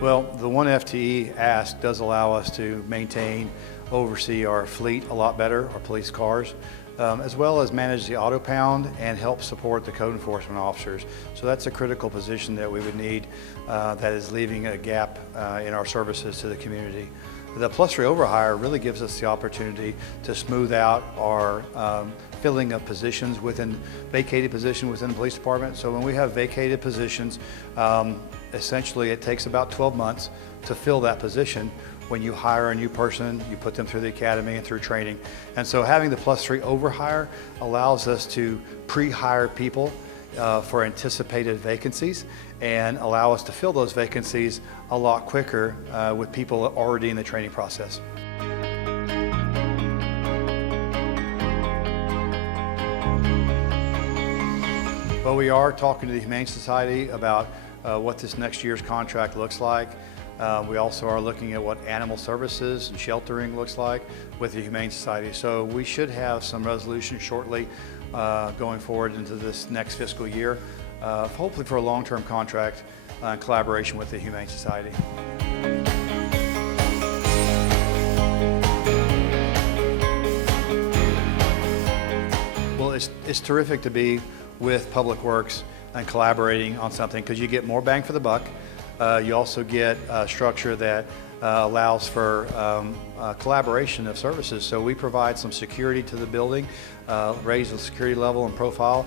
Well, the 1 FTE ask does allow us to maintain, oversee our fleet a lot better, our police cars, as well as manage the auto pound and help support the code enforcement officers. So that's a critical position that we would need that is leaving a gap in our services to the community. The +3 overhire really gives us the opportunity to smooth out our filling of positions vacated positions within the police department. So when we have vacated positions, essentially it takes about 12 months to fill that position. When you hire a new person, you put them through the academy and through training. And so having the +3 overhire allows us to pre-hire people for anticipated vacancies and allow us to fill those vacancies a lot quicker with people already in the training process. Well, we are talking to the Humane Society about what this next year's contract looks like. We also are looking at what animal services and sheltering looks like with the Humane Society. So we should have some resolution shortly going forward into this next fiscal year, hopefully for a long-term contract in collaboration with the Humane Society. Well, it's terrific to be with Public Works and collaborating on something because you get more bang for the buck. You also get a structure that allows for collaboration of services. So we provide some security to the building, raise the security level and profile.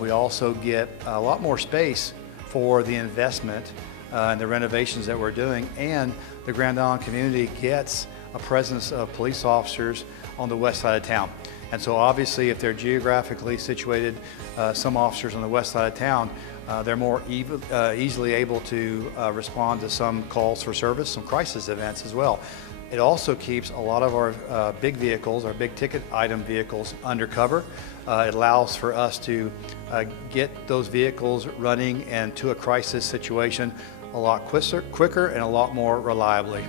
We also get a lot more space for the investment and the renovations that we're doing, and the Grand Island community gets a presence of police officers on the west side of town. And so obviously if they're geographically situated, some officers on the west side of town, they're more easily able to respond to some calls for service, some crisis events as well. It also keeps a lot of our big vehicles, our big ticket item vehicles undercover. It allows for us to get those vehicles running and to a crisis situation a lot quicker and a lot more reliably.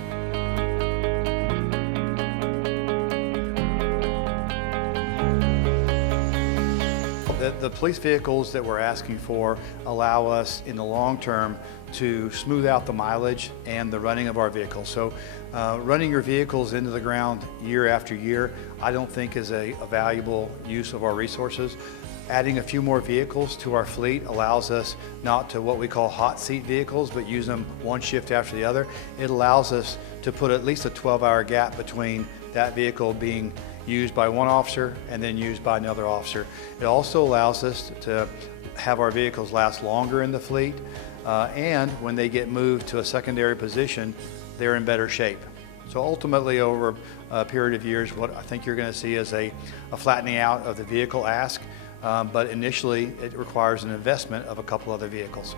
The police vehicles that we're asking for allow us in the long term to smooth out the mileage and the running of our vehicles. So running your vehicles into the ground year after year, I don't think is a valuable use of our resources. Adding a few more vehicles to our fleet allows us not to what we call hot seat vehicles, but use them one shift after the other. It allows us to put at least a 12-hour gap between that vehicle being used by one officer and then used by another officer. It also allows us to have our vehicles last longer in the fleet, and when they get moved to a secondary position, they're in better shape. So ultimately, over a period of years, what I think you're going to see is a flattening out of the vehicle ask, but initially it requires an investment of a couple other vehicles.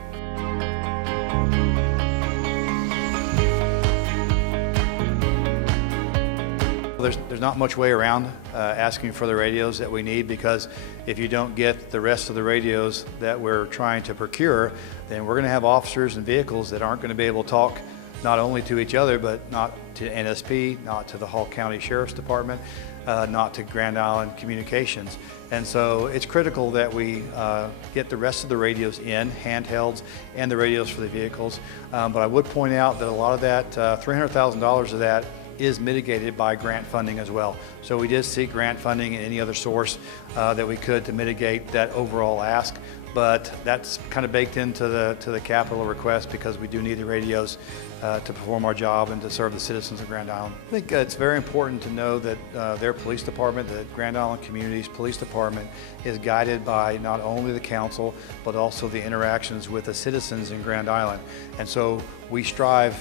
There's not much way around asking for the radios that we need, because if you don't get the rest of the radios that we're trying to procure, then we're going to have officers and vehicles that aren't going to be able to talk not only to each other, but not to NSP, not to the Hall County Sheriff's Department, not to Grand Island Communications. And so it's critical that we get the rest of the radios in, handhelds and the radios for the vehicles. But I would point out that a lot of that, $300,000 of that, is mitigated by grant funding as well. So we did seek grant funding and any other source that we could to mitigate that overall ask, but that's kind of baked into the capital request because we do need the radios to perform our job and to serve the citizens of Grand Island. I think it's very important to know that their police department, the Grand Island Community's police department, is guided by not only the council, but also the interactions with the citizens in Grand Island. And so we strive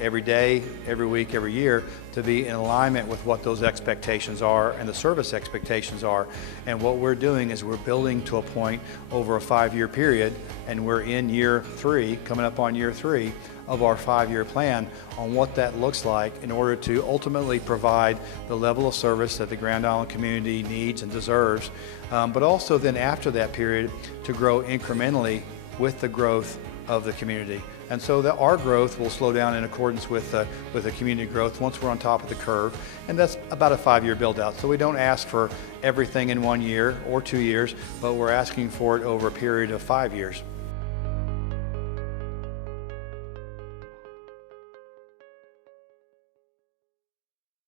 every day, every week, every year to be in alignment with what those expectations are and the service expectations are. And what we're doing is we're building to a point over a 5-year period, and we're in year 3, coming up on year 3 of our 5-year plan on what that looks like in order to ultimately provide the level of service that the Grand Island community needs and deserves, but also then after that period to grow incrementally with the growth of the community. And so that our growth will slow down in accordance with the community growth once we're on top of the curve. And that's about a 5-year build out. So we don't ask for everything in 1 year or 2 years, but we're asking for it over a period of 5 years.